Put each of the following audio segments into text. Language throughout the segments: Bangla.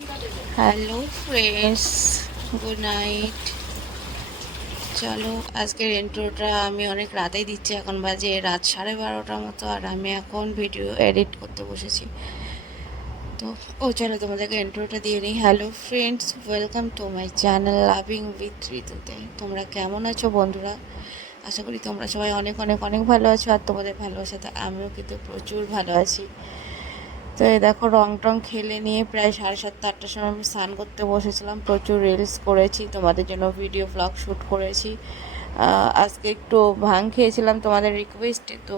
Hello friends, good night. চলো, আজকের ইন্ট্রোটা আমি অনেক রাতেই দিচ্ছি। এখন বাজে রাত 12:30 মতো, আর আমি এখন ভিডিও এডিট করতে বসেছি। তো চলো তোমাদেরকে ইন্ট্রোটা দিয়ে নিই। Hello friends, welcome to my channel loving with ঋতুতে। তোমরা কেমন আছো বন্ধুরা? আশা করি তোমরা সবাই অনেক অনেক অনেক ভালো আছো, আর তোমাদের ভালোবাসাতে আমিও কিন্তু প্রচুর ভালো আছি। তো এই দেখো, রং টং খেলে নিয়ে প্রায় 7:30-8টার সময় আমি স্নান করতে বসেছিলাম। প্রচুর রিলস করেছি, তোমাদের জন্য ভিডিও ব্লগ শ্যুট করেছি। আজকে একটু ভাং খেয়েছিলাম তোমাদের রিকোয়েস্টে, তো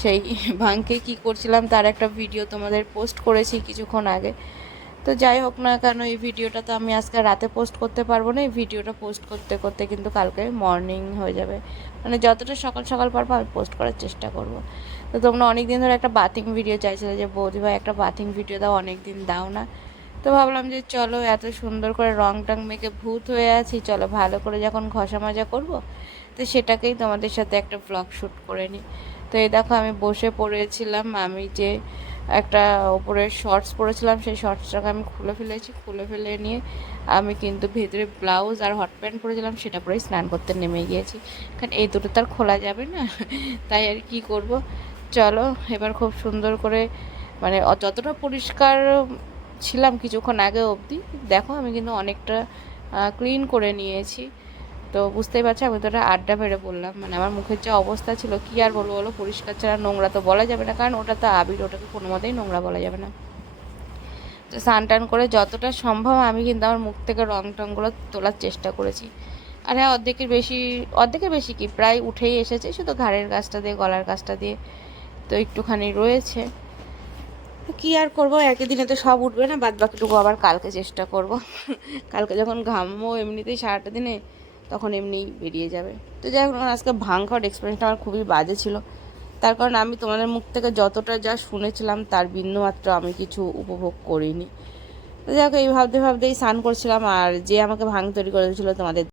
সেই ভাং খেয়ে কী করছিলাম তার একটা ভিডিও তোমাদের পোস্ট করেছি কিছুক্ষণ আগে। তো যাই হোক না কেন, এই ভিডিওটা তো আমি আজকে রাতে পোস্ট করতে পারবো না। এই ভিডিওটা পোস্ট করতে করতে কিন্তু কালকে মর্নিং হয়ে যাবে, মানে যতটা সকাল সকাল পারবো আমি পোস্ট করার চেষ্টা করব। তো তোমরা অনেক দিন ধরে একটা বাথিং ভিডিও চাইছিলে যে বৌদি ভাই একটা বাথিং ভিডিও দাও, অনেক দিন দাও না। তো ভাবলাম যে চলো, এত সুন্দর করে রং টং মেখে ভূত হয়ে আছি, চলো ভালো করে যখন ঘষা মাজা করবো, তো সেটাকেই তোমাদের সাথে একটা ব্লগ শ্যুট করে নিই। তো এই দেখো, আমি বসে পড়েছিলাম। আমি যে একটা ওপরে শর্টস পরেছিলাম, সেই শর্টসটাকে আমি খুলে ফেলেছি। খুলে ফেলে নিয়ে আমি কিন্তু ভেতরে ব্লাউজ আর হট প্যান্ট পরেছিলাম, সেটা পরেই স্নান করতে নেমে গিয়েছি। কারণ এই দুটো তো আর খোলা যাবে না, তাই আর কি করব। চলো এবার খুব সুন্দর করে, মানে যতটা পরিষ্কার ছিলাম কিছুক্ষণ আগে অবধি, দেখো আমি কিন্তু অনেকটা ক্লিন করে নিয়েছি। তো বুঝতেই পারছো, আমি তো ওটা আড্ডা মেরে বললাম, মানে আমার মুখের যে অবস্থা ছিল, কী আর বলবো বলো। পরিষ্কার ছাড়া নোংরা তো বলা যাবে না, কারণ ওটা তো আবির, ওটাকে কোনো মতেই নোংরা বলা যাবে না। তো স্নান টান করে যতটা সম্ভব আমি কিন্তু আমার মুখ থেকে রং টংগুলো তোলার চেষ্টা করেছি। আর হ্যাঁ, অর্ধেকের বেশি কি প্রায় উঠেই এসেছে, শুধু ঘাড়ের কাছটা দিয়ে, গলার কাছটা দিয়ে তো একটুখানি রয়েছে। কী আর করবো, একই দিনে তো সব উঠবে না, বাদ বাকিটুকু আবার কালকে চেষ্টা করব। কালকে যখন ঘামবো এমনিতেই সারাটা দিনে, তখন এমনিই বেরিয়ে যাবে। তো যাই হোক, আজকে ভাং খাওয়ার এক্সপিরিয়েন্সটা আমার খুবই বাজে ছিল। তার কারণ আমি তোমাদের মুখ থেকে যতটা যা শুনেছিলাম তার বিন্দুমাত্র আমি কিছু উপভোগ করিনি। তো যাই হোক, এই ভাবতে ভাবতেই স্নান করছিলাম, আর যে আমাকে ভাং তৈরি করে দিয়েছিলো তোমাদের